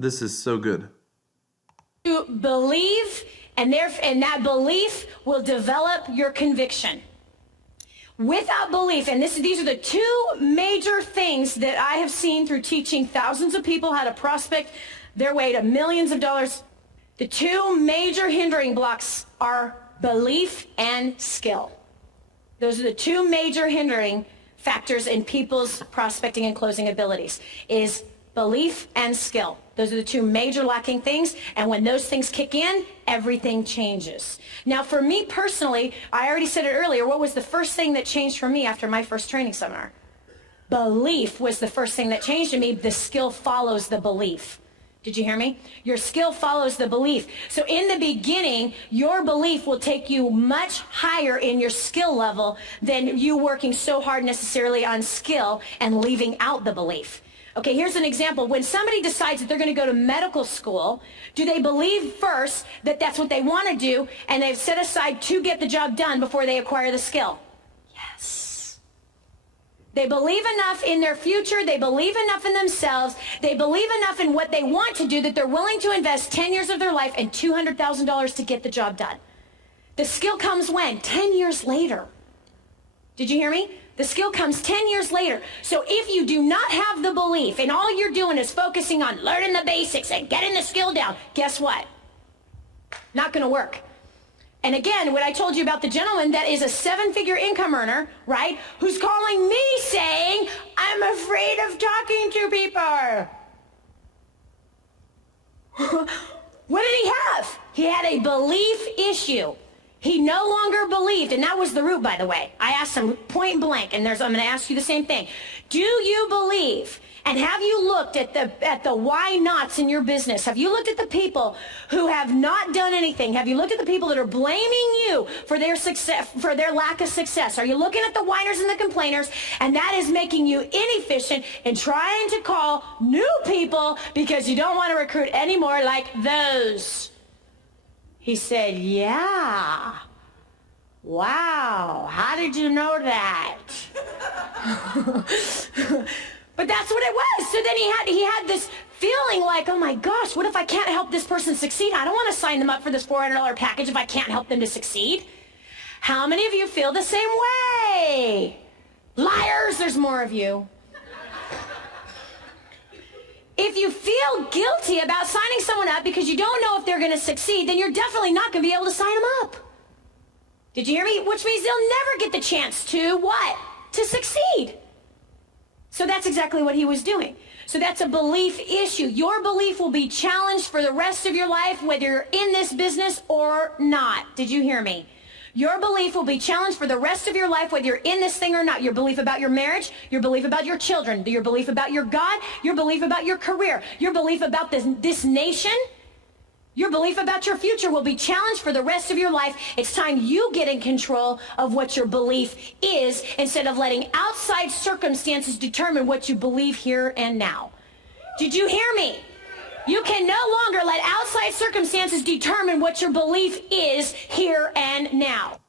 This is so good. You believe, and that belief will develop your conviction. Without belief, and these are the two major things that I have seen through teaching thousands of people how to prospect their way to millions of dollars. The two major hindering blocks are belief and skill. Those are the two major hindering factors in people's prospecting and closing abilities, is belief and skill. Those are the two major lacking things, and when those things kick in, everything changes. Now, for me personally, I already said it earlier, what was the first thing that changed for me after my first training seminar? Belief was the first thing that changed in me. The skill follows the belief. Did you hear me? Your skill follows the belief. So in the beginning, your belief will take you much higher in your skill level than you working so hard necessarily on skill and leaving out the belief. Okay, here's an example. When somebody decides that they're going to go to medical school, do they believe first that that's what they want to do and they've set aside to get the job done before they acquire the skill? Yes. They believe enough in their future, they believe enough in themselves, they believe enough in what they want to do that they're willing to invest 10 years of their life and $200,000 to get the job done. The skill comes when? 10 years later. Did you hear me? The skill comes 10 years later. So if you do not have the belief and all you're doing is focusing on learning the basics and getting the skill down, guess what? Not going to work. And again, what I told you about the gentleman that is a 7-figure income earner, right, who's calling me saying, I'm afraid of talking to people. What did he have? He had a belief issue. He no longer believed, and that was the root, by the way. I asked him point blank, and I'm going to ask you the same thing. Do you believe, and have you looked at the why nots in your business? Have you looked at the people who have not done anything? Have you looked at the people that are blaming you for their success, for their lack of success? Are you looking at the whiners and the complainers, and that is making you inefficient in trying to call new people because you don't want to recruit any more like those? He said, yeah. Wow, how did you know that? But that's what it was. So then he had this feeling like, oh my gosh, what if I can't help this person succeed? I don't want to sign them up for this $400 package if I can't help them to succeed. How many of you feel the same way? Liars, there's more of you. If you feel guilty about signing someone up because you don't know if they're going to succeed, then you're definitely not going to be able to sign them up. Did you hear me? Which means they'll never get the chance to what? To succeed. So that's exactly what he was doing. So that's a belief issue. Your belief will be challenged for the rest of your life, whether you're in this business or not. Did you hear me? Your belief will be challenged for the rest of your life, whether you're in this thing or not. Your belief about your marriage, your belief about your children, your belief about your God, your belief about your career, your belief about this nation, your belief about your future will be challenged for the rest of your life. It's time you get in control of what your belief is instead of letting outside circumstances determine what you believe here and now. Did you hear me? You can no longer let outside circumstances determine what your belief is here and now.